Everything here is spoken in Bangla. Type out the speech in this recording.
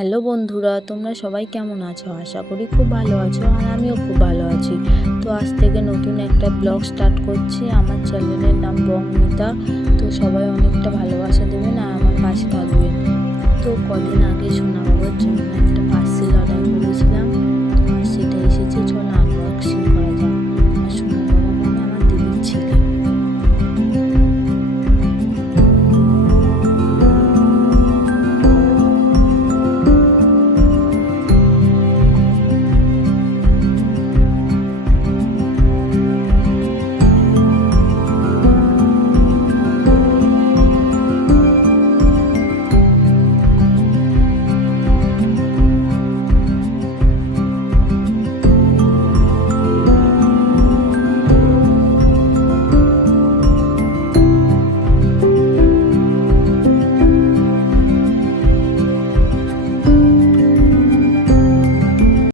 হ্যালো বন্ধুরা, তোমরা সবাই কেমন আছো? আশা করি খুব ভালো আছো, আর আমিও খুব ভালো আছি। তো আজ থেকে নতুন একটা ব্লগ স্টার্ট করছি। আমার চ্যানেলের নাম বংমিতা। তো সবাই অনেকটা ভালোবাসা দেবেন আর আমার পাশে থাকবেন। তো কদিন আগে সোনা বাবার জন্মদিন